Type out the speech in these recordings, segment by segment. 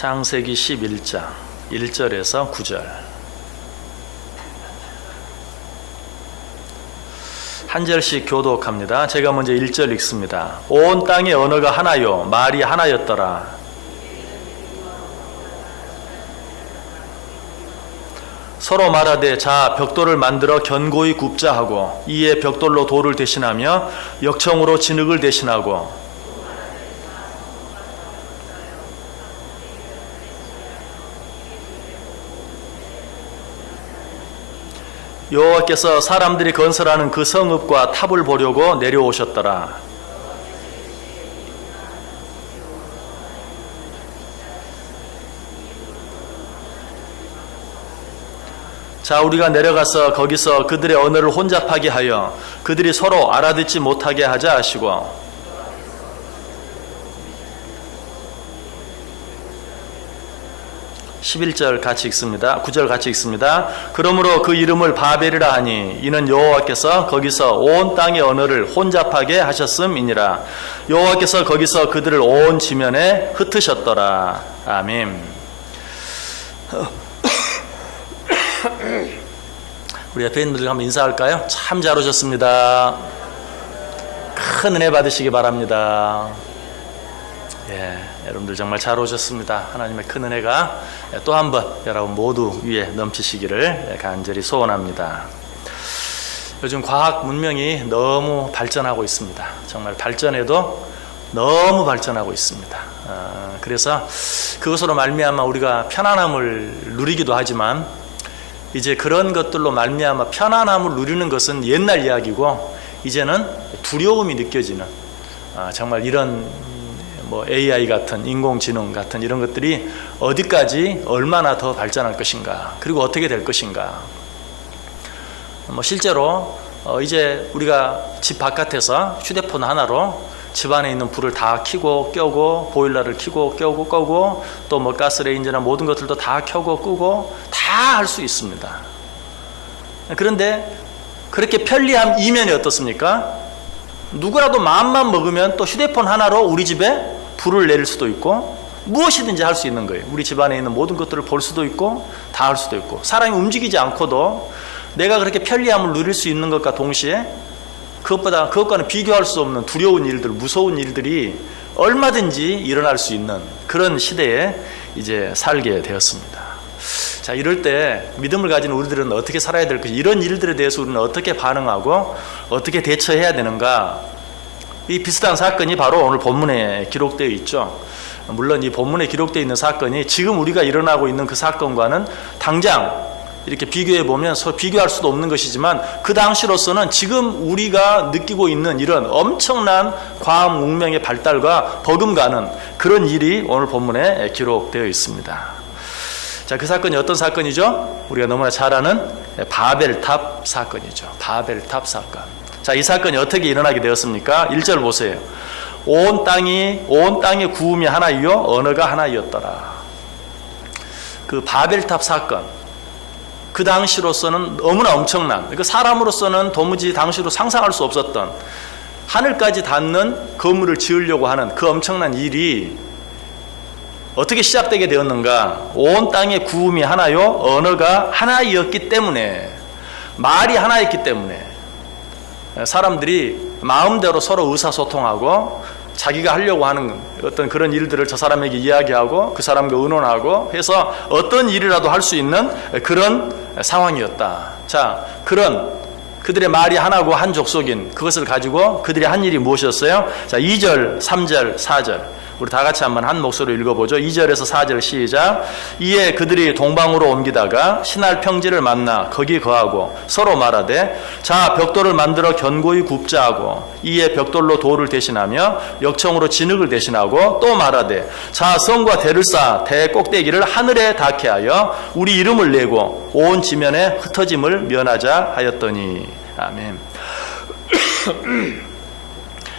창세기 11장 1절에서 9절. 한 절씩 교독합니다. 제가 먼저 1절 읽습니다. 온 땅의 언어가 하나요 말이 하나였더라. 서로 말하되 자 벽돌을 만들어 견고히 굽자 하고 이에 벽돌로 돌을 대신하며 역청으로 진흙을 대신하고 여호와께서 사람들이 건설하는 그 성읍과 탑을 보려고 내려오셨더라. 자, 우리가 내려가서 거기서 그들의 언어를 혼잡하게 하여 그들이 서로 알아듣지 못하게 하자 하시고 11절 같이 읽습니다. 9절 같이 읽습니다. 그러므로 그 이름을 바벨이라 하니 이는 여호와께서 거기서 온 땅의 언어를 혼잡하게 하셨음이니라. 여호와께서 거기서 그들을 온 지면에 흩으셨더라. 아멘. 우리 옆에 있는 분들 한번 인사할까요? 참 잘 오셨습니다. 큰 은혜 받으시기 바랍니다. 예, 여러분들 정말 잘 오셨습니다. 하나님의 큰 은혜가 또 한 번 여러분 모두 위에 넘치시기를 간절히 소원합니다. 요즘 과학 문명이 너무 발전하고 있습니다. 정말 발전해도 너무 발전하고 있습니다. 그래서 그것으로 말미암아 우리가 편안함을 누리기도 하지만 이제 그런 것들로 말미암아 편안함을 누리는 것은 옛날 이야기고 이제는 두려움이 느껴지는 정말 이런 AI 같은 인공지능 같은 이런 것들이 어디까지 얼마나 더 발전할 것인가 그리고 어떻게 될 것인가. 실제로 이제 우리가 집 바깥에서 휴대폰 하나로 집 안에 있는 불을 다 켜고 끄고 보일러를 켜고 끄고 끄고 또 가스레인지나 모든 것들도 다 켜고 끄고 다 할 수 있습니다. 그런데 그렇게 편리함 이면이 어떻습니까? 누구라도 마음만 먹으면 또 휴대폰 하나로 우리 집에 불을 내릴 수도 있고 무엇이든지 할 수 있는 거예요. 우리 집안에 있는 모든 것들을 볼 수도 있고 다 할 수도 있고 사람이 움직이지 않고도 내가 그렇게 편리함을 누릴 수 있는 것과 동시에 그것과는 비교할 수 없는 두려운 일들, 무서운 일들이 얼마든지 일어날 수 있는 그런 시대에 이제 살게 되었습니다. 자, 이럴 때 믿음을 가진 우리들은 어떻게 살아야 될 것인가, 이런 일들에 대해서 우리는 어떻게 반응하고 어떻게 대처해야 되는가. 이 비슷한 사건이 바로 오늘 본문에 기록되어 있죠. 물론 이 본문에 기록되어 있는 사건이 지금 우리가 일어나고 있는 그 사건과는 당장 이렇게 비교해 보면 서로 비교할 수도 없는 것이지만 그 당시로서는 지금 우리가 느끼고 있는 이런 엄청난 과학 문명의 발달과 버금가는 그런 일이 오늘 본문에 기록되어 있습니다. 자, 그 사건이 어떤 사건이죠? 우리가 너무나 잘 아는 바벨탑 사건이죠. 바벨탑 사건. 자, 이 사건이 어떻게 일어나게 되었습니까? 1절 보세요. 온 땅의 구음이 하나이요 언어가 하나이었더라. 그 바벨탑 사건, 그 당시로서는 너무나 엄청난, 그러니까 사람으로서는 도무지 당시로 상상할 수 없었던 하늘까지 닿는 건물을 지으려고 하는 그 엄청난 일이 어떻게 시작되게 되었는가? 온 땅의 구음이 하나요 언어가 하나이었기 때문에, 말이 하나였기 때문에 사람들이 마음대로 서로 의사소통하고 자기가 하려고 하는 어떤 그런 일들을 저 사람에게 이야기하고 그 사람과 의논하고 해서 어떤 일이라도 할 수 있는 그런 상황이었다. 자, 그런 그들의 말이 하나고 한 족속인 그것을 가지고 그들이 한 일이 무엇이었어요? 자, 2절, 3절, 4절 우리 다 같이 한번 한 목소리로 읽어보죠. 2절에서 4절 시작. 이에 그들이 동방으로 옮기다가 신할 평지를 만나 거기 거하고 서로 말하되 자 벽돌을 만들어 견고히 굽자 하고 이에 벽돌로 돌을 대신하며 역청으로 진흙을 대신하고 또 말하되 자 성과 대를 쌓아 대 꼭대기를 하늘에 닿게 하여 우리 이름을 내고 온 지면에 흩어짐을 면하자 하였더니. 아멘.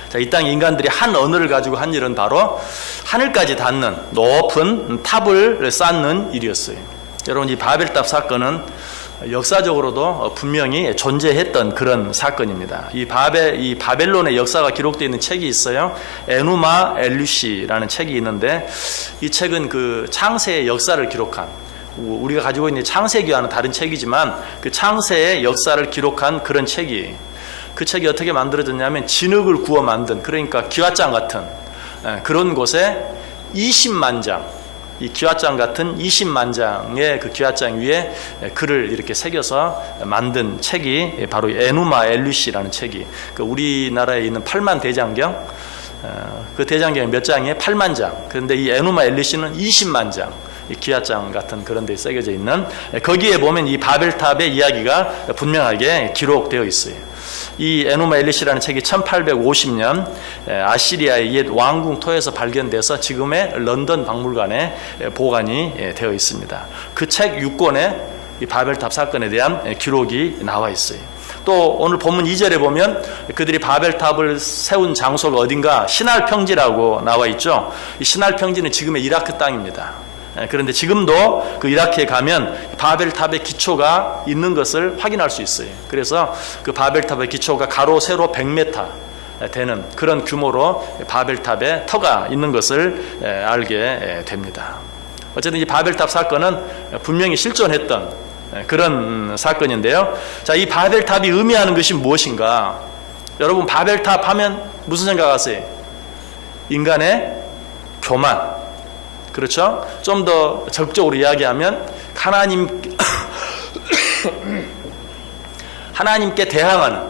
자, 이 땅 인간들이 한 언어를 가지고 한 일은 바로 하늘까지 닿는 높은 탑을 쌓는 일이었어요. 여러분, 이 바벨탑 사건은 역사적으로도 분명히 존재했던 그런 사건입니다. 이 바벨론의 역사가 기록되어 있는 책이 있어요. 에누마 엘리시라는 책이 있는데 이 책은 그 창세의 역사를 기록한, 우리가 가지고 있는 창세기와는 다른 책이지만 그 창세의 역사를 기록한 그런 책이, 그 책이 어떻게 만들어졌냐면 진흙을 구워 만든, 그러니까 기와장 같은 그런 곳에 20만 장, 이 기와장 같은 20만 장의 그 기와장 위에 글을 이렇게 새겨서 만든 책이 바로 에누마 엘리시라는 책이, 그 우리나라에 있는 8만 대장경, 그 대장경이 몇 장이에요? 8만 장. 그런데 이 에누마 엘리시는 20만 장, 이 기와장 같은 그런 데 새겨져 있는, 거기에 보면 이 바벨탑의 이야기가 분명하게 기록되어 있어요. 이 에누마 엘리시라는 책이 1850년 아시리아의 옛 왕궁 토에서 발견돼서 지금의 런던 박물관에 보관이 되어 있습니다. 그 책 6권에 이 바벨탑 사건에 대한 기록이 나와 있어요. 또 오늘 본문 2절에 보면 그들이 바벨탑을 세운 장소가 어딘가 시날 평지라고 나와 있죠. 이 시날 평지는 지금의 이라크 땅입니다. 그런데 지금도 그 이라크에 가면 바벨탑의 기초가 있는 것을 확인할 수 있어요. 그래서 그 바벨탑의 기초가 가로 세로 100m 되는 그런 규모로 바벨탑에 터가 있는 것을 알게 됩니다. 어쨌든 이 바벨탑 사건은 분명히 실존했던 그런 사건인데요. 자, 이 바벨탑이 의미하는 것이 무엇인가? 여러분, 바벨탑 하면 무슨 생각하세요? 인간의 교만. 그렇죠? 좀 더 적극적으로 이야기하면 하나님께 대항하는,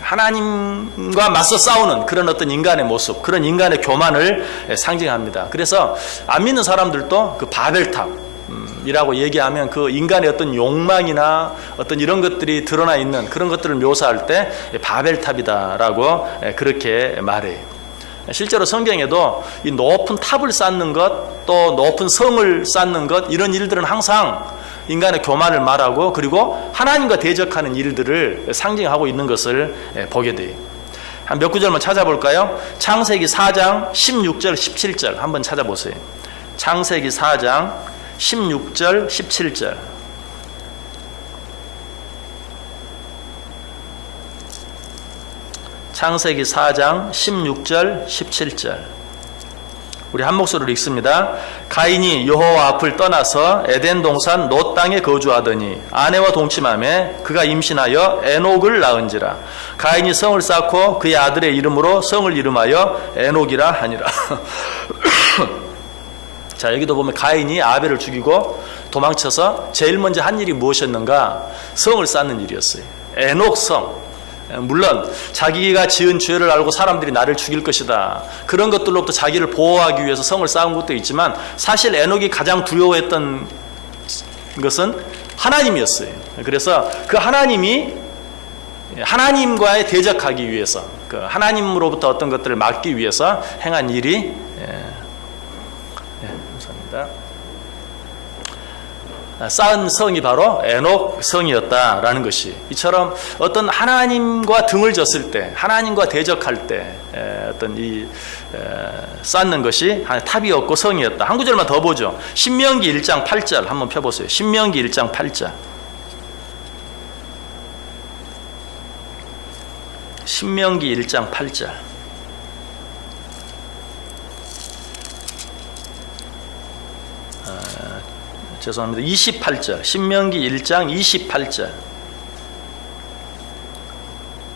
하나님과 맞서 싸우는 그런 어떤 인간의 모습, 그런 인간의 교만을 상징합니다. 그래서 안 믿는 사람들도 그 바벨탑이라고 얘기하면 그 인간의 어떤 욕망이나 어떤 이런 것들이 드러나 있는 그런 것들을 묘사할 때 바벨탑이다라고 그렇게 말해요. 실제로 성경에도 이 높은 탑을 쌓는 것, 또 높은 성을 쌓는 것, 이런 일들은 항상 인간의 교만을 말하고, 그리고 하나님과 대적하는 일들을 상징하고 있는 것을 보게 돼요. 한 몇 구절만 찾아볼까요? 창세기 4장 16절 17절 한번 찾아보세요. 창세기 4장 16절 17절. 창세기 4장 16절 17절 우리 한 목소리로 읽습니다. 가인이 여호와 앞을 떠나서 에덴 동산 노 땅에 거주하더니 아내와 동침하며 그가 임신하여 에녹을 낳은지라. 가인이 성을 쌓고 그의 아들의 이름으로 성을 이름하여 에녹이라 하니라. 자, 여기도 보면 가인이 아벨을 죽이고 도망쳐서 제일 먼저 한 일이 무엇이었는가? 성을 쌓는 일이었어요. 에녹성. 물론 자기가 지은 죄를 알고 사람들이 나를 죽일 것이다, 그런 것들로부터 자기를 보호하기 위해서 성을 쌓은 것도 있지만, 사실 에녹이 가장 두려워했던 것은 하나님이었어요. 그래서 그 하나님이 하나님과의 대적하기 위해서, 그 하나님으로부터 어떤 것들을 막기 위해서 행한 일이 감사합니다. 쌓은 성이 바로 에녹 성이었다라는 것이, 이처럼 어떤 하나님과 등을 졌을 때, 하나님과 대적할 때 어떤 이 쌓는 것이 탑이었고 성이었다. 한 구절만 더 보죠. 신명기 1장 8절 한번 펴보세요. 신명기 1장 8절. 신명기 1장 8절. 죄송합니다. 28절. 신명기 1장 28절.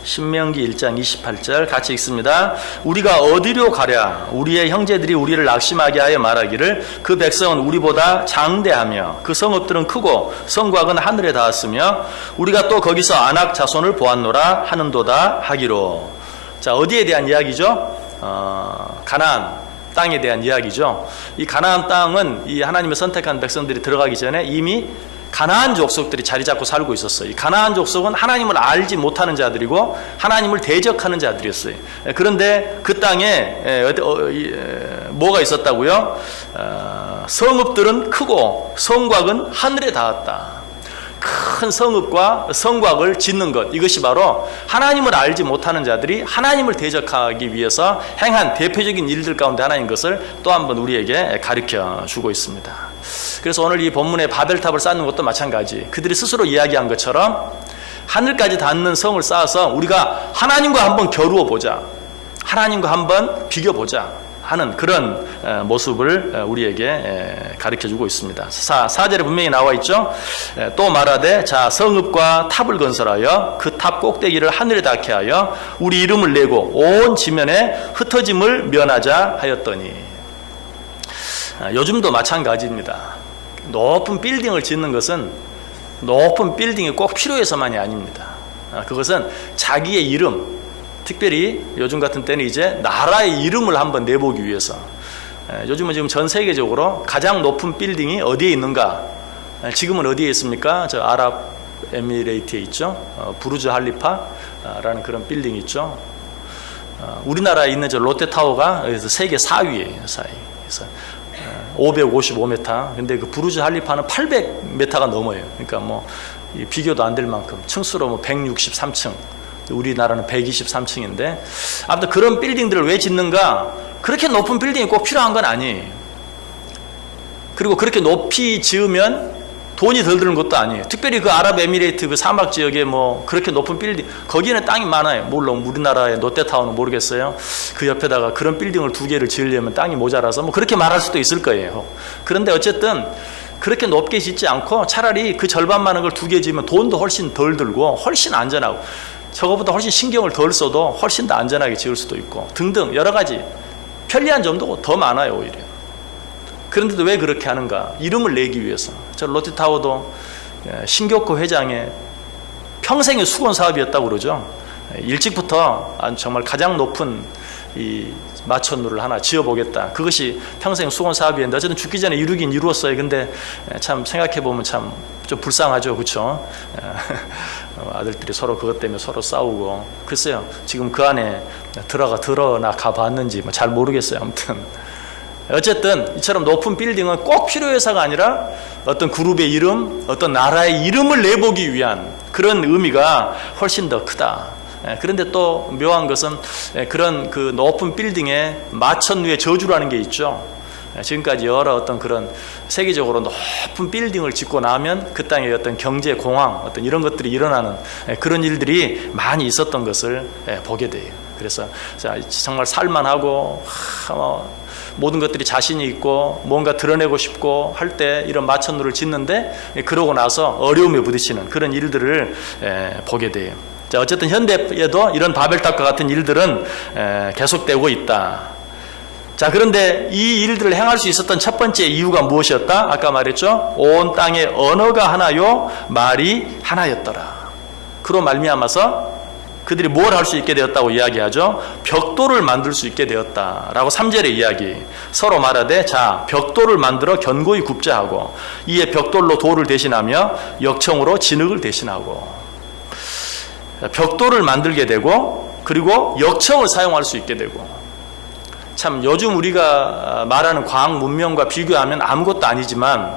신명기 1장 28절 같이 읽습니다. 우리가 어디로 가랴? 우리의 형제들이 우리를 낙심하게 하여 말하기를 그 백성은 우리보다 장대하며 그 성읍들은 크고 성곽은 하늘에 닿았으며 우리가 또 거기서 아낙 자손을 보았노라 하는도다 하기로. 자, 어디에 대한 이야기죠? 가나안 땅에 대한 이야기죠. 이 가나안 땅은 이 하나님의 선택한 백성들이 들어가기 전에 이미 가나안 족속들이 자리 잡고 살고 있었어요. 이 가나안 족속은 하나님을 알지 못하는 자들이고 하나님을 대적하는 자들이었어요. 그런데 그 땅에 뭐가 있었다고요? 성읍들은 크고 성곽은 하늘에 닿았다. 큰 성읍과 성곽을 짓는 것, 이것이 바로 하나님을 알지 못하는 자들이 하나님을 대적하기 위해서 행한 대표적인 일들 가운데 하나인 것을 또 한 번 우리에게 가르쳐 주고 있습니다. 그래서 오늘 이 본문의 바벨탑을 쌓는 것도 마찬가지, 그들이 스스로 이야기한 것처럼 하늘까지 닿는 성을 쌓아서 우리가 하나님과 한번 겨루어 보자, 하나님과 한번 비교보자 하는 그런 모습을 우리에게 가르쳐주고 있습니다. 4절에 분명히 나와 있죠. 또 말하되 자 성읍과 탑을 건설하여 그 탑 꼭대기를 하늘에 닿게 하여 우리 이름을 내고 온 지면에 흩어짐을 면하자 하였더니, 요즘도 마찬가지입니다. 높은 빌딩을 짓는 것은 높은 빌딩이 꼭 필요해서만이 아닙니다. 그것은 자기의 이름, 특별히 요즘 같은 때는 이제 나라의 이름을 한번 내보기 위해서, 요즘은 지금 전 세계적으로 가장 높은 빌딩이 어디에 있는가? 지금은 어디에 있습니까? 저 아랍에미레이트에 있죠. 부르즈 할리파라는 그런 빌딩이 있죠. 우리나라에 있는 저 롯데타워가 여기서 세계 4위예요. 4위. 그래서 555m. 근데 그 부르즈 할리파는 800m가 넘어요. 그러니까 뭐 비교도 안 될 만큼 층수로 뭐 163층. 우리나라는 123층인데, 아무튼 그런 빌딩들을 왜 짓는가? 그렇게 높은 빌딩이 꼭 필요한 건 아니에요. 그리고 그렇게 높이 지으면 돈이 덜 드는 것도 아니에요. 특별히 그 아랍에미레이트 그 사막 지역에 뭐 그렇게 높은 빌딩, 거기는 땅이 많아요. 물론 우리나라의 롯데타워는 모르겠어요. 그 옆에다가 그런 빌딩을 2개를 지으려면 땅이 모자라서 뭐 그렇게 말할 수도 있을 거예요. 그런데 어쨌든 그렇게 높게 짓지 않고 차라리 그 절반 많은 걸 2개 지으면 돈도 훨씬 덜 들고 훨씬 안전하고, 저거보다 훨씬 신경을 덜 써도 훨씬 더 안전하게 지을 수도 있고 등등 여러 가지 편리한 점도 더 많아요, 오히려. 그런데도 왜 그렇게 하는가? 이름을 내기 위해서. 저 롯데타워도 신교코 회장의 평생의 수건 사업이었다고 그러죠. 일찍부터 정말 가장 높은 이 마천루를 하나 지어보겠다. 그것이 평생 수건 사업이었는데 어쨌든 죽기 전에 이루긴 이루었어요. 근데 참 생각해보면 참 좀 불쌍하죠. 그렇죠? 아들들이 서로 그것 때문에 서로 싸우고, 글쎄요 지금 그 안에 들어나 가봤는지 뭐 잘 모르겠어요. 아무튼 어쨌든 이처럼 높은 빌딩은 꼭 필요해서가 아니라 어떤 그룹의 이름, 어떤 나라의 이름을 내보기 위한 그런 의미가 훨씬 더 크다. 그런데 또 묘한 것은 그런 그 높은 빌딩에 마천루의 저주라는 게 있죠. 지금까지 여러 어떤 그런 세계적으로 높은 빌딩을 짓고 나면 그 땅에 어떤 경제 공황, 어떤 이런 것들이 일어나는 그런 일들이 많이 있었던 것을 보게 돼요. 그래서 정말 살만하고 모든 것들이 자신이 있고 뭔가 드러내고 싶고 할 때 이런 마천루를 짓는데, 그러고 나서 어려움에 부딪히는 그런 일들을 보게 돼요. 자, 어쨌든 현대에도 이런 바벨탑과 같은 일들은 계속되고 있다. 자, 그런데 이 일들을 행할 수 있었던 첫 번째 이유가 무엇이었다? 아까 말했죠. 온 땅에 언어가 하나요, 말이 하나였더라. 그로 말미암아서 그들이 뭘 할 수 있게 되었다고 이야기하죠? 벽돌을 만들 수 있게 되었다라고 3절의 이야기. 서로 말하되 자 벽돌을 만들어 견고히 굽자 하고, 이에 벽돌로 돌을 대신하며 역청으로 진흙을 대신하고. 벽돌을 만들게 되고, 그리고 역청을 사용할 수 있게 되고. 참 요즘 우리가 말하는 과학 문명과 비교하면 아무것도 아니지만,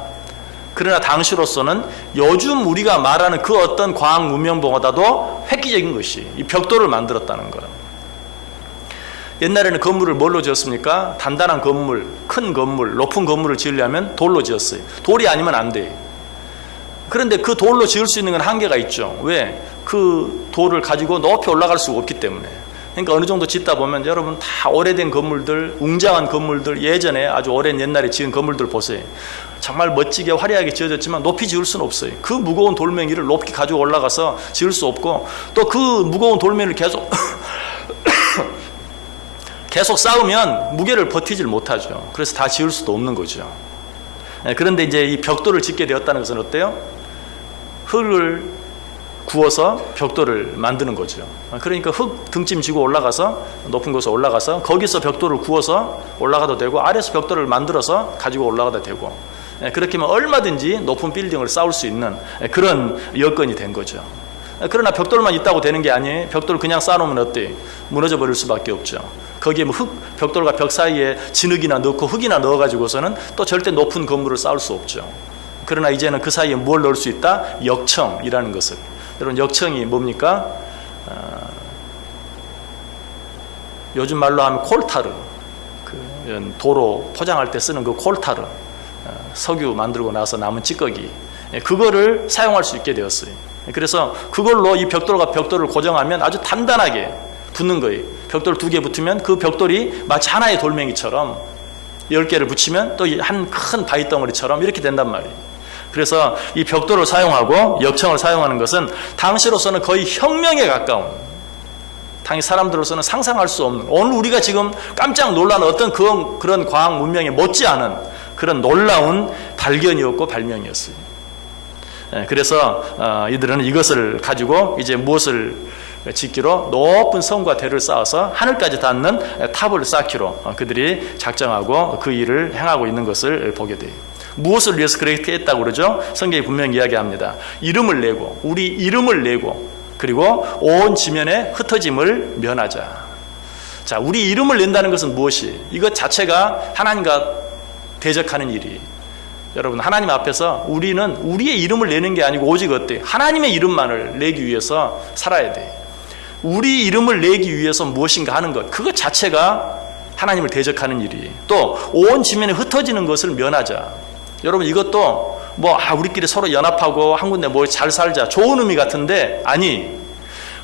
그러나 당시로서는 요즘 우리가 말하는 그 어떤 과학 문명보다도 획기적인 것이 이 벽돌을 만들었다는 거예요. 옛날에는 건물을 뭘로 지었습니까? 단단한 건물, 큰 건물, 높은 건물을 지으려면 돌로 지었어요. 돌이 아니면 안 돼요. 그런데 그 돌로 지을 수 있는 건 한계가 있죠. 왜? 그 돌을 가지고 높이 올라갈 수가 없기 때문에. 그러니까 어느 정도 짓다 보면 여러분 다 오래된 건물들, 웅장한 건물들, 예전에 아주 오랜 옛날에 지은 건물들 보세요. 정말 멋지게 화려하게 지어졌지만 높이 지을 수는 없어요. 그 무거운 돌멩이를 높이 가지고 올라가서 지을 수 없고, 또 그 무거운 돌멩이를 계속 쌓으면 무게를 버티질 못하죠. 그래서 다 지을 수도 없는 거죠. 그런데 이제 이 벽돌을 짓게 되었다는 것은 어때요? 흙을 구워서 벽돌을 만드는 거죠. 그러니까 흙 등짐 지고 올라가서 높은 곳에 올라가서 거기서 벽돌을 구워서 올라가도 되고, 아래에서 벽돌을 만들어서 가지고 올라가도 되고, 그렇게 하면 얼마든지 높은 빌딩을 쌓을 수 있는 그런 여건이 된 거죠. 그러나 벽돌만 있다고 되는 게 아니에요. 벽돌을 그냥 쌓아놓으면 어때요? 무너져 버릴 수밖에 없죠. 거기에 뭐 벽돌과 벽 사이에 진흙이나 넣고 흙이나 넣어가지고서는 또 절대 높은 건물을 쌓을 수 없죠. 그러나 이제는 그 사이에 뭘 넣을 수 있다? 역청이라는 것을. 여러분, 역청이 뭡니까? 요즘 말로 하면 콜타르, 도로 포장할 때 쓰는 그 콜타르, 석유 만들고 나서 남은 찌꺼기, 그거를 사용할 수 있게 되었어요. 그래서 그걸로 이 벽돌과 벽돌을 고정하면 아주 단단하게 붙는 거예요. 벽돌 2개 붙으면 그 벽돌이 마치 하나의 돌멩이처럼 10개를 붙이면 또 한 큰 바위 덩어리처럼 이렇게 된단 말이에요. 그래서 이 벽돌을 사용하고 역청을 사용하는 것은 당시로서는 거의 혁명에 가까운, 당시 사람들로서는 상상할 수 없는, 오늘 우리가 지금 깜짝 놀라는 어떤 그런 과학 문명에 못지않은 그런 놀라운 발견이었고 발명이었어요. 그래서 이들은 이것을 가지고 이제 무엇을 짓기로 높은 성과 대를 쌓아서 하늘까지 닿는 탑을 쌓기로 그들이 작정하고 그 일을 행하고 있는 것을 보게 돼요. 무엇을 위해서 그렇게 했다고 그러죠? 성경이 분명히 이야기합니다. 이름을 내고, 우리 이름을 내고, 그리고 온 지면에 흩어짐을 면하자. 자, 우리 이름을 낸다는 것은 무엇이? 이것 자체가 하나님과 대적하는 일이. 여러분, 하나님 앞에서 우리는 우리의 이름을 내는 게 아니고 오직 어때? 하나님의 이름만을 내기 위해서 살아야 돼. 우리 이름을 내기 위해서 무엇인가 하는 것, 그것 자체가 하나님을 대적하는 일이. 또 온 지면에 흩어지는 것을 면하자. 여러분, 이것도 우리끼리 서로 연합하고 한 군데 잘 살자, 좋은 의미 같은데, 아니,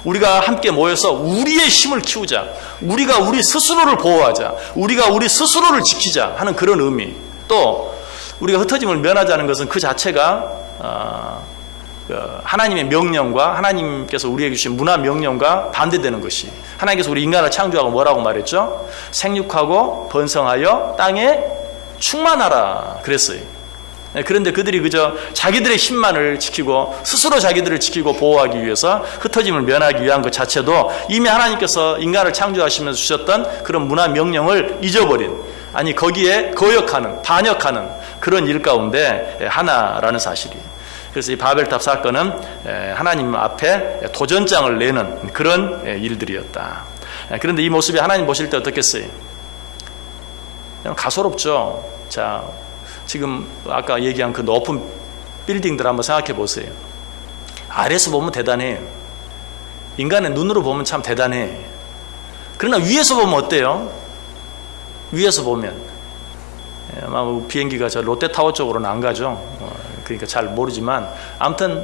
우리가 함께 모여서 우리의 힘을 키우자, 우리가 우리 스스로를 보호하자, 우리가 우리 스스로를 지키자 하는 그런 의미. 또 우리가 흩어짐을 면하자는 것은 그 자체가 하나님의 명령과, 하나님께서 우리에게 주신 문화 명령과 반대되는 것이, 하나님께서 우리 인간을 창조하고 뭐라고 말했죠? 생육하고 번성하여 땅에 충만하라 그랬어요. 그런데 그들이 그저 자기들의 힘만을 지키고 스스로 자기들을 지키고 보호하기 위해서 흩어짐을 면하기 위한 것 자체도 이미 하나님께서 인간을 창조하시면서 주셨던 그런 문화 명령을 잊어버린, 아니 거기에 거역하는, 반역하는 그런 일 가운데 하나라는 사실이. 그래서 이 바벨탑 사건은 하나님 앞에 도전장을 내는 그런 일들이었다. 그런데 이 모습이 하나님 보실 때 어떻겠어요? 가소롭죠. 자, 지금 아까 얘기한 그 높은 빌딩들 한번 생각해 보세요. 아래에서 보면 대단해요. 인간의 눈으로 보면 참 대단해. 그러나 위에서 보면 어때요? 위에서 보면 아마 비행기가 저 롯데타워 쪽으로는 안 가죠. 그러니까 잘 모르지만 아무튼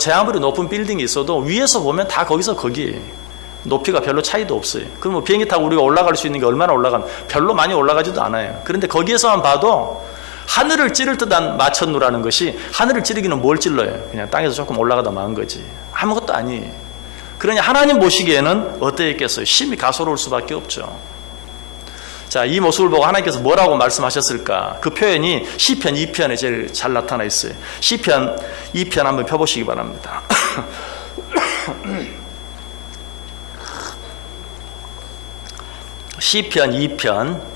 제 아무리 높은 빌딩이 있어도 위에서 보면 다 거기서 거기에요. 높이가 별로 차이도 없어요. 그럼 비행기 타고 우리가 올라갈 수 있는 게 얼마나 올라가면 별로 많이 올라가지도 않아요. 그런데 거기에서만 봐도 하늘을 찌를 듯한 마천루라는 것이, 하늘을 찌르기는 뭘 찔러요? 그냥 땅에서 조금 올라가다 만 거지. 아무것도 아니에요. 그러니 하나님 보시기에는 어떠했겠어요? 심히 가소로울 수밖에 없죠. 자, 이 모습을 보고 하나님께서 뭐라고 말씀하셨을까? 그 표현이 시편 2편에 제일 잘 나타나 있어요. 시편 2편 한번 펴보시기 바랍니다. 시편 2편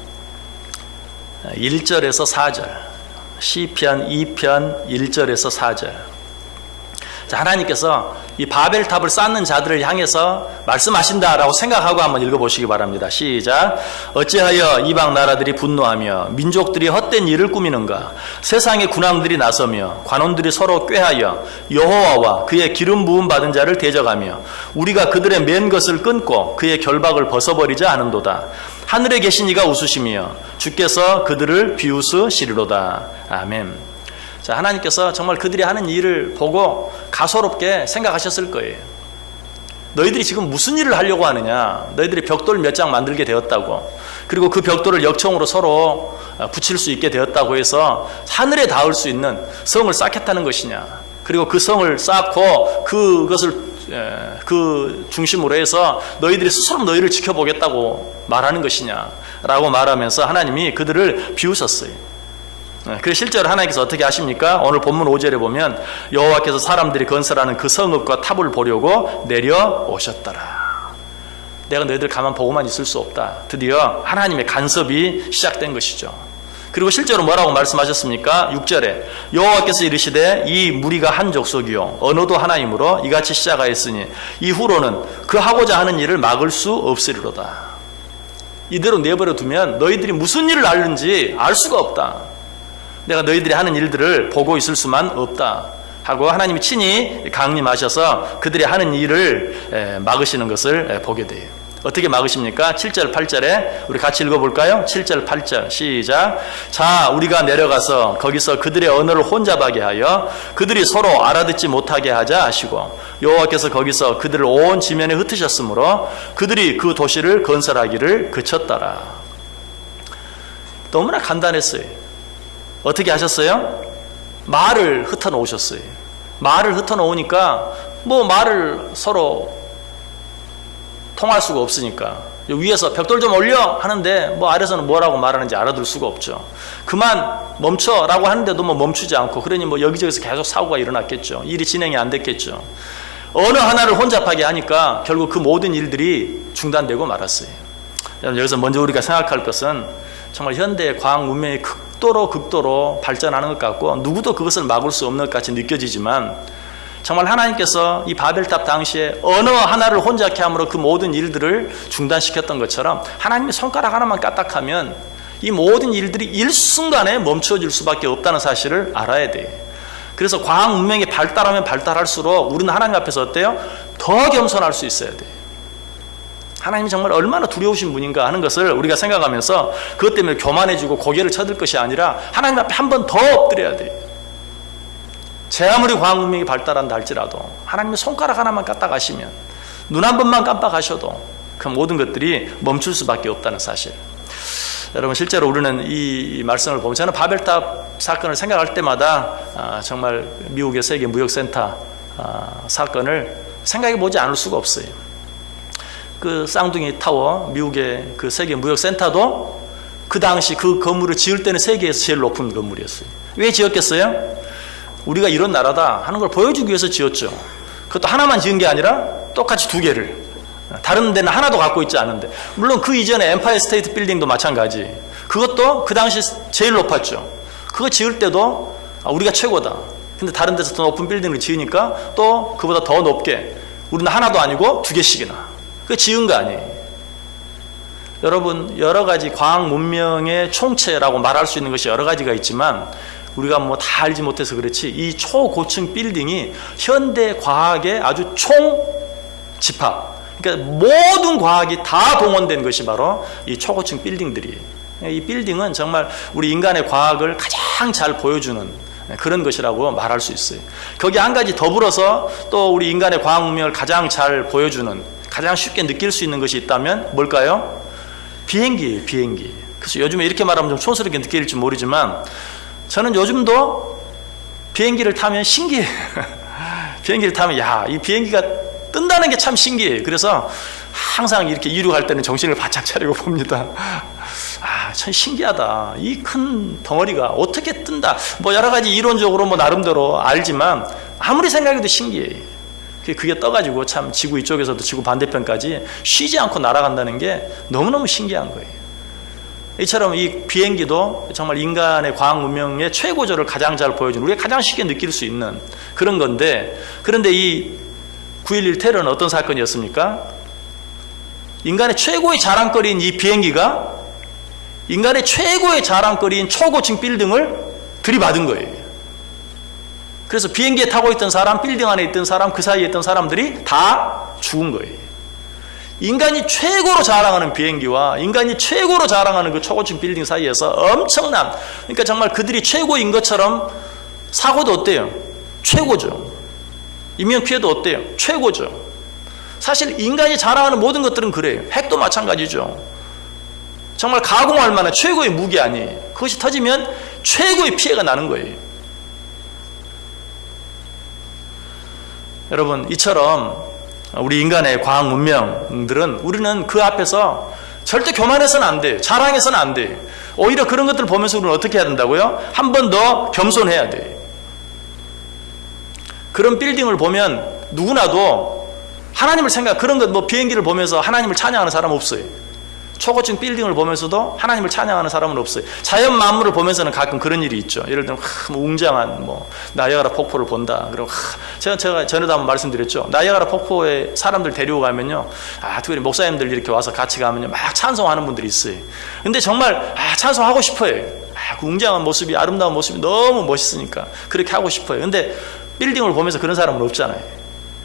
1절에서 4절. 시편 2편 1절에서 4절. 자, 하나님께서 이 바벨탑을 쌓는 자들을 향해서 말씀하신다라고 생각하고 한번 읽어보시기 바랍니다. 시작. 어찌하여 이방 나라들이 분노하며 민족들이 헛된 일을 꾸미는가? 세상의 군왕들이 나서며 관원들이 서로 꾀하여 여호와와 그의 기름 부음 받은 자를 대적하며 우리가 그들의 맨 것을 끊고 그의 결박을 벗어버리자 하는도다. 하늘에 계신 이가 웃으시며 주께서 그들을 비웃으시리로다. 아멘. 자, 하나님께서 정말 그들이 하는 일을 보고 가소롭게 생각하셨을 거예요. 너희들이 지금 무슨 일을 하려고 하느냐? 너희들이 벽돌 몇 장 만들게 되었다고, 그리고 그 벽돌을 역청으로 서로 붙일 수 있게 되었다고 해서 하늘에 닿을 수 있는 성을 쌓겠다는 것이냐? 그리고 그 성을 쌓고 그것을 그 중심으로 해서 너희들이 스스로 너희를 지켜보겠다고 말하는 것이냐? 라고 말하면서 하나님이 그들을 비웃었어요. 그래서 실제로 하나님께서 어떻게 하십니까? 오늘 본문 5절에 보면 여호와께서 사람들이 건설하는 그 성읍과 탑을 보려고 내려오셨더라. 내가 너희들 가만 보고만 있을 수 없다. 드디어 하나님의 간섭이 시작된 것이죠. 그리고 실제로 뭐라고 말씀하셨습니까? 6절에 여호와께서 이르시되 이 무리가 한 족속이요 언어도 하나이므로 이같이 시작하였으니 이후로는 그 하고자 하는 일을 막을 수 없으리로다. 이대로 내버려 두면 너희들이 무슨 일을 하는지 알 수가 없다. 내가 너희들이 하는 일들을 보고 있을 수만 없다 하고 하나님이 친히 강림하셔서 그들이 하는 일을 막으시는 것을 보게 돼요. 어떻게 막으십니까? 7절 8절에 우리 같이 읽어볼까요? 7절 8절 시작. 자, 우리가 내려가서 거기서 그들의 언어를 혼잡하게 하여 그들이 서로 알아듣지 못하게 하자 하시고 여호와께서 거기서 그들을 온 지면에 흩으셨으므로 그들이 그 도시를 건설하기를 그쳤더라. 너무나 간단했어요. 어떻게 하셨어요? 말을 흩어 놓으셨어요. 말을 흩어 놓으니까 뭐 말을 서로 통할 수가 없으니까 위에서 벽돌 좀 올려 하는데 뭐 아래서는 뭐라고 말하는지 알아들 수가 없죠. 그만 멈춰라고 하는데도 뭐 멈추지 않고 그러니 뭐 여기저기서 계속 사고가 일어났겠죠. 일이 진행이 안 됐겠죠. 언어 하나를 혼잡하게 하니까 결국 그 모든 일들이 중단되고 말았어요. 여기서 먼저 우리가 생각할 것은 정말 현대의 과학 문명이 극도로 발전하는 것 같고 누구도 그것을 막을 수 없는 것 같이 느껴지지만 정말 하나님께서 이 바벨탑 당시에 언어 하나를 혼잡케 함으로 그 모든 일들을 중단시켰던 것처럼 하나님이 손가락 하나만 까딱하면 이 모든 일들이 일순간에 멈춰질 수밖에 없다는 사실을 알아야 돼요. 그래서 과학 문명이 발달하면 발달할수록 우리는 하나님 앞에서 어때요? 더 겸손할 수 있어야 돼요. 하나님이 정말 얼마나 두려우신 분인가 하는 것을 우리가 생각하면서 그것 때문에 교만해지고 고개를 쳐들 것이 아니라 하나님 앞에 한 번 더 엎드려야 돼요. 제 아무리 과학 문명이 발달한다 할지라도 하나님의 손가락 하나만 까딱하시면 눈 한 번만 깜빡하셔도 그 모든 것들이 멈출 수밖에 없다는 사실. 여러분 실제로 우리는 이 말씀을 보면 저는 바벨탑 사건을 생각할 때마다 정말 미국의 세계 무역센터 사건을 생각해 보지 않을 수가 없어요. 그 쌍둥이 타워 미국의 그 세계 무역센터도 그 당시 그 건물을 지을 때는 세계에서 제일 높은 건물이었어요. 왜 지었겠어요? 우리가 이런 나라다 하는 걸 보여주기 위해서 지었죠. 그것도 하나만 지은 게 아니라 똑같이 두 개를. 다른 데는 하나도 갖고 있지 않은데. 물론 그 이전에 엠파이어 스테이트 빌딩도 마찬가지. 그것도 그 당시 제일 높았죠. 그거 지을 때도 우리가 최고다. 근데 다른 데서 더 높은 빌딩을 지으니까 또 그보다 더 높게 우리는 하나도 아니고 두 개씩이나. 그거 지은 거 아니에요. 여러분 여러 가지 과학 문명의 총체라고 말할 수 있는 것이 여러 가지가 있지만 우리가 뭐 다 알지 못해서 그렇지 이 초고층 빌딩이 현대 과학의 아주 총집합 그러니까 모든 과학이 다 동원된 것이 바로 이 초고층 빌딩들이에요. 이 빌딩은 정말 우리 인간의 과학을 가장 잘 보여주는 그런 것이라고 말할 수 있어요. 거기 한 가지 더불어서 또 우리 인간의 과학 문명을 가장 잘 보여주는 가장 쉽게 느낄 수 있는 것이 있다면 뭘까요? 비행기예요. 비행기. 그래서 요즘에 이렇게 말하면 좀 촌스럽게 느낄지 모르지만 저는 요즘도 비행기를 타면 신기해요. 비행기를 타면 야, 이 비행기가 뜬다는 게 참 신기해요. 그래서 항상 이렇게 이륙할 때는 정신을 바짝 차리고 봅니다. 참 신기하다. 이 큰 덩어리가 어떻게 뜬다. 뭐 여러 가지 이론적으로 뭐 나름대로 알지만 아무리 생각해도 신기해요. 그게 떠가지고 참 지구 이쪽에서도 지구 반대편까지 쉬지 않고 날아간다는 게 너무너무 신기한 거예요. 이처럼 이 비행기도 정말 인간의 과학 문명의 최고조를 가장 잘 보여주는 우리가 가장 쉽게 느낄 수 있는 그런 건데 그런데 이 9.11 테러는 어떤 사건이었습니까? 인간의 최고의 자랑거리인 이 비행기가 인간의 최고의 자랑거리인 초고층 빌딩을 들이받은 거예요. 그래서 비행기에 타고 있던 사람, 빌딩 안에 있던 사람, 그 사이에 있던 사람들이 다 죽은 거예요. 인간이 최고로 자랑하는 비행기와 인간이 최고로 자랑하는 그 초고층 빌딩 사이에서 엄청난 그러니까 정말 그들이 최고인 것처럼 사고도 어때요? 최고죠. 인명피해도 어때요? 최고죠. 사실 인간이 자랑하는 모든 것들은 그래요. 핵도 마찬가지죠. 정말 가공할 만한 최고의 무기 아니에요. 그것이 터지면 최고의 피해가 나는 거예요. 여러분 이처럼 우리 인간의 과학 문명들은 우리는 그 앞에서 절대 교만해서는 안 돼요. 자랑해서는 안 돼요. 오히려 그런 것들을 보면서 우리는 어떻게 해야 된다고요? 한 번 더 겸손해야 돼요. 그런 빌딩을 보면 누구나도 하나님을 그런 것 뭐 비행기를 보면서 하나님을 찬양하는 사람 없어요. 초고층 빌딩을 보면서도 하나님을 찬양하는 사람은 없어요. 자연 만물을 보면서는 가끔 그런 일이 있죠. 예를 들면 뭐 웅장한 뭐 나이아가라 폭포를 본다. 그럼 제가 전에도 한번 말씀드렸죠. 나이아가라 폭포에 사람들 데리고 가면요, 특별히 목사님들 이렇게 와서 같이 가면요, 막 찬송하는 분들이 있어요. 근데 정말 찬송하고 싶어요. 그 웅장한 모습이, 아름다운 모습이 너무 멋있으니까 그렇게 하고 싶어요. 근데 빌딩을 보면서 그런 사람은 없잖아요.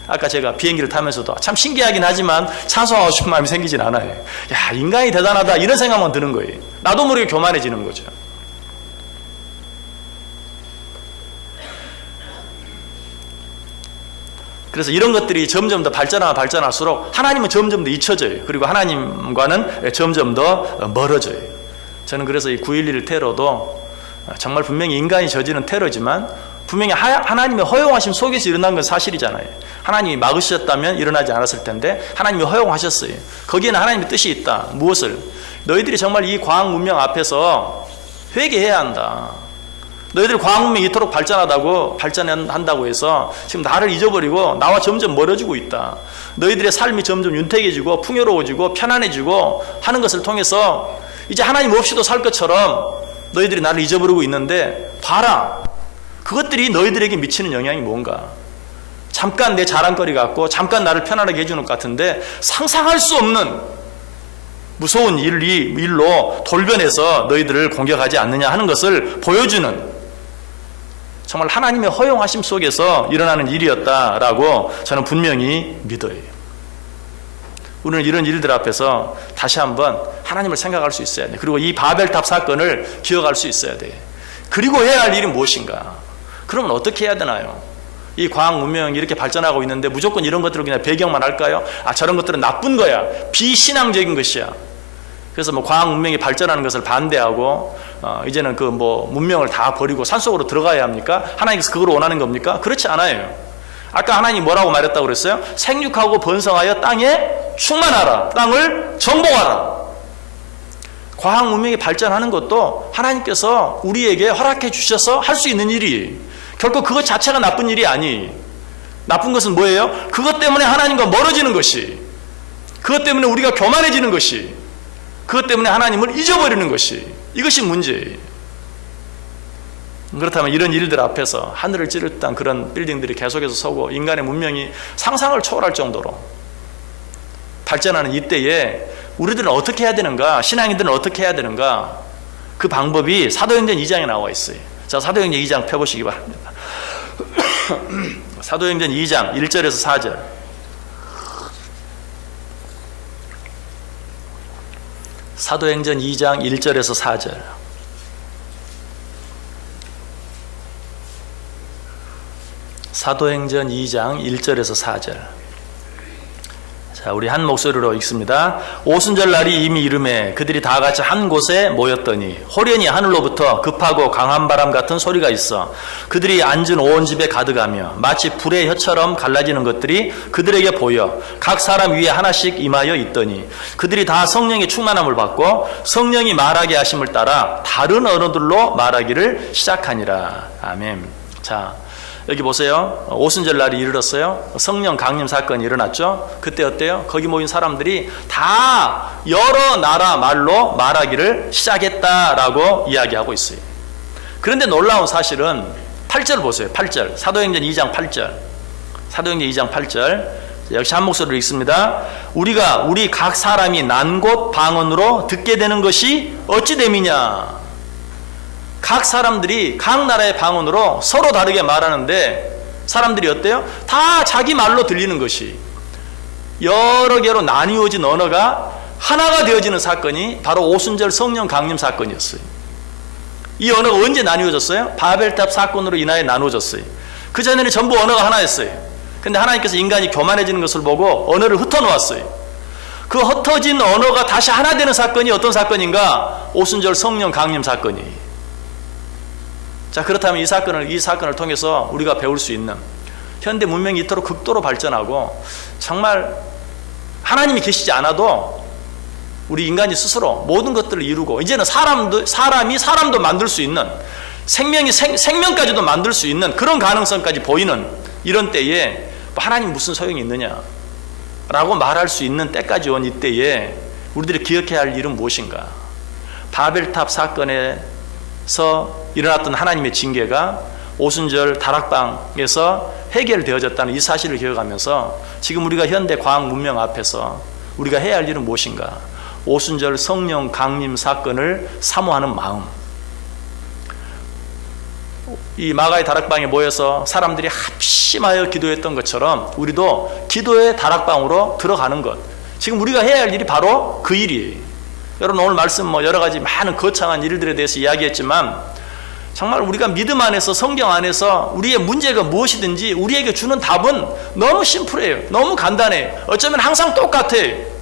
아까 제가 비행기를 타면서도 참 신기하긴 하지만 찬송하고 싶은 마음이 생기진 않아요. 야, 인간이 대단하다 이런 생각만 드는 거예요. 나도 모르게 교만해지는 거죠. 그래서 이런 것들이 점점 더 발전할수록 하나님은 점점 더 잊혀져요. 그리고 하나님과는 점점 더 멀어져요. 저는 그래서 이 9.11 테러도 정말 분명히 인간이 저지른 테러지만 분명히 하나님의 허용하심 속에서 일어난 건 사실이잖아요. 하나님이 막으셨다면 일어나지 않았을 텐데 하나님이 허용하셨어요. 거기에는 하나님의 뜻이 있다. 무엇을? 너희들이 정말 이 과학 문명 앞에서 회개해야 한다. 너희들 과학 문명이 이토록 발전한다고 해서 지금 나를 잊어버리고 나와 점점 멀어지고 있다. 너희들의 삶이 점점 윤택해지고 풍요로워지고 편안해지고 하는 것을 통해서 이제 하나님 없이도 살 것처럼 너희들이 나를 잊어버리고 있는데 봐라. 그것들이 너희들에게 미치는 영향이 뭔가. 잠깐 내 자랑거리 같고 잠깐 나를 편안하게 해주는 것 같은데 상상할 수 없는 무서운 일로 돌변해서 너희들을 공격하지 않느냐 하는 것을 보여주는 정말 하나님의 허용하심 속에서 일어나는 일이었다라고 저는 분명히 믿어요. 우리는 이런 일들 앞에서 다시 한번 하나님을 생각할 수 있어야 돼. 그리고 이 바벨탑 사건을 기억할 수 있어야 돼. 그리고 해야 할 일이 무엇인가? 그러면 어떻게 해야 되나요? 이 과학 문명이 이렇게 발전하고 있는데 무조건 이런 것들을 그냥 배경만 할까요? 아, 저런 것들은 나쁜 거야. 비신앙적인 것이야. 그래서 뭐 과학 문명이 발전하는 것을 반대하고 이제는 그 뭐 문명을 다 버리고 산속으로 들어가야 합니까? 하나님께서 그걸 원하는 겁니까? 그렇지 않아요. 아까 하나님 뭐라고 말했다고 그랬어요? 생육하고 번성하여 땅에 충만하라. 땅을 정복하라. 과학 문명이 발전하는 것도 하나님께서 우리에게 허락해 주셔서 할 수 있는 일이에요. 결코 그것 자체가 나쁜 일이 아니에요. 나쁜 것은 뭐예요? 그것 때문에 하나님과 멀어지는 것이, 그것 때문에 우리가 교만해지는 것이, 그것 때문에 하나님을 잊어버리는 것이, 이것이 문제예요. 그렇다면 이런 일들 앞에서 하늘을 찌를 듯한 그런 빌딩들이 계속해서 서고 인간의 문명이 상상을 초월할 정도로 발전하는 이때에 우리들은 어떻게 해야 되는가? 신앙인들은 어떻게 해야 되는가? 그 방법이 사도행전 2장에 나와 있어요. 자, 사도행전 2장 펴보시기 바랍니다. 사도행전 2장 1절에서 4절. 사도행전 2장 1절에서 4절. 사도행전 2장 1절에서 4절. 자, 우리 한 목소리로 읽습니다. 오순절 날이 이미 이르매 그들이 다 같이 한 곳에 모였더니 호련히 하늘로부터 급하고 강한 바람 같은 소리가 있어 그들이 앉은 온 집에 가득하며 마치 불의 혀처럼 갈라지는 것들이 그들에게 보여 각 사람 위에 하나씩 임하여 있더니 그들이 다 성령의 충만함을 받고 성령이 말하게 하심을 따라 다른 언어들로 말하기를 시작하니라. 아멘. 자, 여기 보세요. 오순절 날이 이르렀어요. 성령 강림 사건이 일어났죠. 그때 어때요? 거기 모인 사람들이 다 여러 나라 말로 말하기를 시작했다라고 이야기하고 있어요. 그런데 놀라운 사실은 8절 보세요. 8절. 사도행전 2장 8절. 사도행전 2장 8절. 역시 한 목소리로 읽습니다. 우리 각 사람이 난 곳 방언으로 듣게 되는 것이 어찌 됨이냐. 각 사람들이 각 나라의 방언으로 서로 다르게 말하는데 사람들이 어때요? 다 자기 말로 들리는 것이 여러 개로 나뉘어진 언어가 하나가 되어지는 사건이 바로 오순절 성령 강림 사건이었어요. 이 언어가 언제 나뉘어졌어요? 바벨탑 사건으로 인하여 나누어졌어요. 그전에는 전부 언어가 하나였어요. 근데 하나님께서 인간이 교만해지는 것을 보고 언어를 흩어놓았어요. 그 흩어진 언어가 다시 하나 되는 사건이 어떤 사건인가? 오순절 성령 강림 사건이에요. 자, 그렇다면 이 사건을 통해서 우리가 배울 수 있는 현대 문명이 이토록 극도로 발전하고 정말 하나님이 계시지 않아도 우리 인간이 스스로 모든 것들을 이루고 이제는 사람이 사람도 만들 수 있는 생명까지도 만들 수 있는 그런 가능성까지 보이는 이런 때에 하나님 무슨 소용이 있느냐 라고 말할 수 있는 때까지 온 이때에 우리들이 기억해야 할 일은 무엇인가? 바벨탑 사건에서 일어났던 하나님의 징계가 오순절 다락방에서 해결되어졌다는 이 사실을 기억하면서 지금 우리가 현대 과학 문명 앞에서 우리가 해야 할 일은 무엇인가? 오순절 성령 강림 사건을 사모하는 마음, 이 마가의 다락방에 모여서 사람들이 합심하여 기도했던 것처럼 우리도 기도의 다락방으로 들어가는 것. 지금 우리가 해야 할 일이 바로 그 일이에요. 여러분 오늘 말씀 여러 가지 많은 거창한 일들에 대해서 이야기했지만 정말 우리가 믿음 안에서 성경 안에서 우리의 문제가 무엇이든지 우리에게 주는 답은 너무 심플해요. 너무 간단해요. 어쩌면 항상 똑같아요.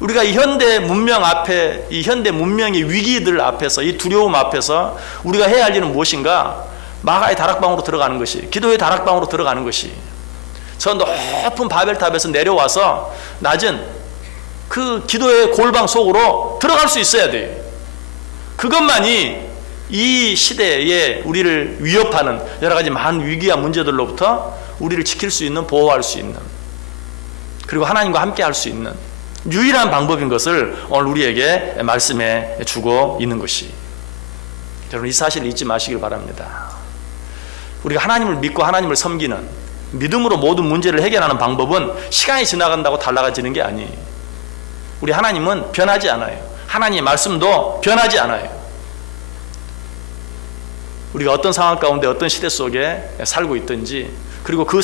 우리가 이 현대 문명 앞에, 이 현대 문명의 위기들 앞에서, 이 두려움 앞에서 우리가 해야 할 일은 무엇인가? 마가의 다락방으로 들어가는 것이, 기도의 다락방으로 들어가는 것이, 저 높은 바벨탑에서 내려와서 낮은 그 기도의 골방 속으로 들어갈 수 있어야 돼요. 그것만이 이 시대에 우리를 위협하는 여러 가지 많은 위기와 문제들로부터 우리를 지킬 수 있는, 보호할 수 있는, 그리고 하나님과 함께 할 수 있는 유일한 방법인 것을 오늘 우리에게 말씀해 주고 있는 것이, 여러분 이 사실을 잊지 마시길 바랍니다. 우리가 하나님을 믿고 하나님을 섬기는, 믿음으로 모든 문제를 해결하는 방법은 시간이 지나간다고 달라지는 게 아니에요. 우리 하나님은 변하지 않아요. 하나님의 말씀도 변하지 않아요. 우리가 어떤 상황 가운데 어떤 시대 속에 살고 있든지, 그리고 그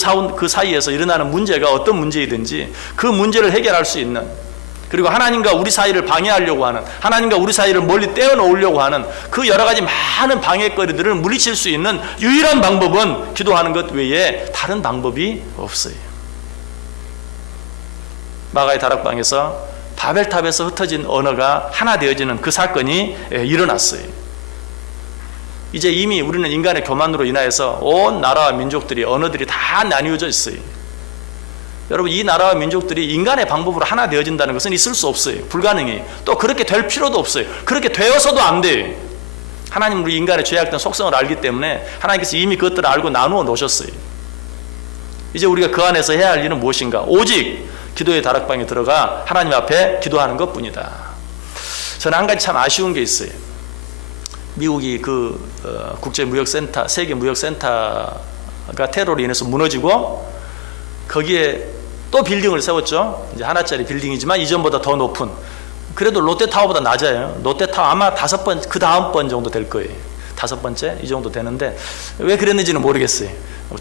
사이에서 일어나는 문제가 어떤 문제이든지 그 문제를 해결할 수 있는, 그리고 하나님과 우리 사이를 방해하려고 하는, 하나님과 우리 사이를 멀리 떼어놓으려고 하는 그 여러 가지 많은 방해거리들을 물리칠 수 있는 유일한 방법은 기도하는 것 외에 다른 방법이 없어요. 마가의 다락방에서 바벨탑에서 흩어진 언어가 하나 되어지는 그 사건이 일어났어요. 이제 이미 우리는 인간의 교만으로 인하여서 온 나라와 민족들이, 언어들이 다 나뉘어져 있어요. 여러분 이 나라와 민족들이 인간의 방법으로 하나 되어진다는 것은 있을 수 없어요. 불가능해요. 또 그렇게 될 필요도 없어요. 그렇게 되어서도 안 돼요. 하나님은 우리 인간의 죄악된 속성을 알기 때문에 하나님께서 이미 그것들을 알고 나누어 놓으셨어요. 이제 우리가 그 안에서 해야 할 일은 무엇인가? 오직 기도의 다락방에 들어가 하나님 앞에 기도하는 것뿐이다. 저는 한 가지 참 아쉬운 게 있어요. 미국이 국제무역센터, 세계무역센터가 테러로 인해서 무너지고 거기에 또 빌딩을 세웠죠. 이제 하나짜리 빌딩이지만 이전보다 더 높은, 그래도 롯데타워보다 낮아요. 롯데타워 아마 5번, 그 다음 번 정도 될 거예요. 5번째 이 정도 되는데 왜 그랬는지는 모르겠어요.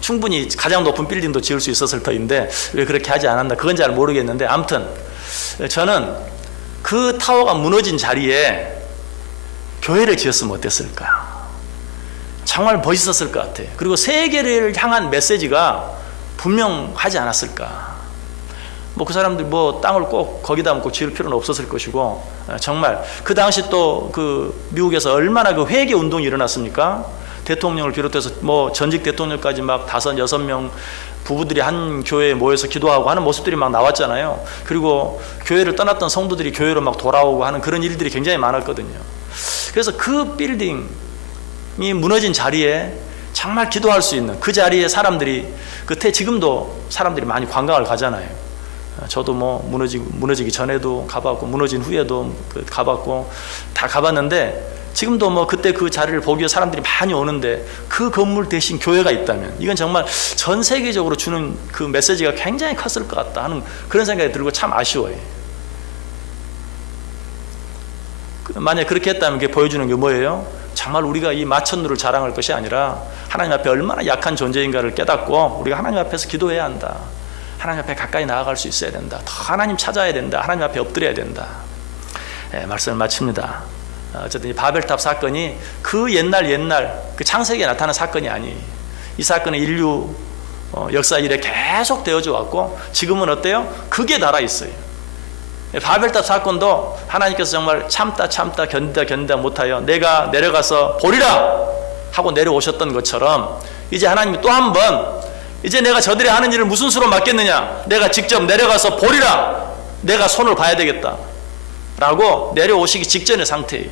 충분히 가장 높은 빌딩도 지을 수 있었을 터인데 왜 그렇게 하지 않았나, 그건 잘 모르겠는데, 아무튼 저는 그 타워가 무너진 자리에 교회를 지었으면 어땠을까? 정말 멋있었을 것 같아요. 그리고 세계를 향한 메시지가 분명하지 않았을까? 그 사람들 땅을 꼭 거기다 꼭 지을 필요는 없었을 것이고, 정말 그 당시 또 미국에서 얼마나 회개 운동이 일어났습니까? 대통령을 비롯해서 전직 대통령까지 막 5, 6명 부부들이 한 교회에 모여서 기도하고 하는 모습들이 막 나왔잖아요. 그리고 교회를 떠났던 성도들이 교회로 막 돌아오고 하는 그런 일들이 굉장히 많았거든요. 그래서 그 빌딩이 무너진 자리에 정말 기도할 수 있는 그 자리에 사람들이, 그때 지금도 사람들이 많이 관광을 가잖아요. 저도 무너지기 전에도 가봤고 무너진 후에도 가봤고 다 가봤는데, 지금도 그때 그 자리를 보기 위해 사람들이 많이 오는데 그 건물 대신 교회가 있다면 이건 정말 전 세계적으로 주는 그 메시지가 굉장히 컸을 것 같다 하는 그런 생각이 들고 참 아쉬워요. 만약 그렇게 했다면 그게 보여주는 게 뭐예요? 정말 우리가 이 마천루를 자랑할 것이 아니라 하나님 앞에 얼마나 약한 존재인가를 깨닫고 우리가 하나님 앞에서 기도해야 한다. 하나님 앞에 가까이 나아갈 수 있어야 된다. 더 하나님 찾아야 된다. 하나님 앞에 엎드려야 된다. 말씀을 마칩니다. 어쨌든 이 바벨탑 사건이 그 옛날 그 창세기에 나타난 사건이 아니에요. 이 사건은 인류 역사 이래 계속 되어져 왔고 지금은 어때요? 극에 달아 있어요. 바벨탑 사건도 하나님께서 정말 참다 견디다 못하여 내가 내려가서 보리라 하고 내려오셨던 것처럼 이제 하나님이 또 한 번, 이제 내가 저들이 하는 일을 무슨 수로 맡겠느냐, 내가 직접 내려가서 보리라, 내가 손을 봐야 되겠다 라고 내려오시기 직전의 상태예요.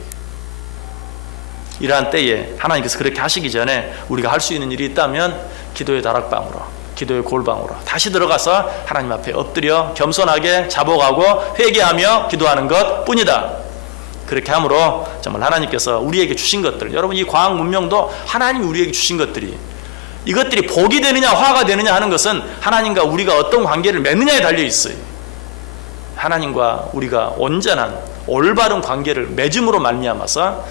이러한 때에 하나님께서 그렇게 하시기 전에 우리가 할 수 있는 일이 있다면 기도의 다락방으로, 기도의 골방으로 다시 들어가서 하나님 앞에 엎드려 겸손하게 자복하고 회개하며 기도하는 것 뿐이다. 그렇게 함으로 정말 하나님께서 우리에게 주신 것들, 여러분 이 과학 문명도 하나님이 우리에게 주신 것들이, 이것들이 복이 되느냐 화가 되느냐 하는 것은 하나님과 우리가 어떤 관계를 맺느냐에 달려 있어요. 하나님과 우리가 온전한 올바른 관계를 맺음으로 말미암아서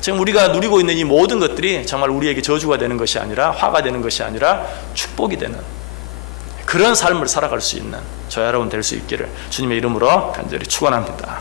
지금 우리가 누리고 있는 이 모든 것들이 정말 우리에게 저주가 되는 것이 아니라 화가 되는 것이 아니라 축복이 되는 그런 삶을 살아갈 수 있는 저와 여러분 될 수 있기를 주님의 이름으로 간절히 축원합니다.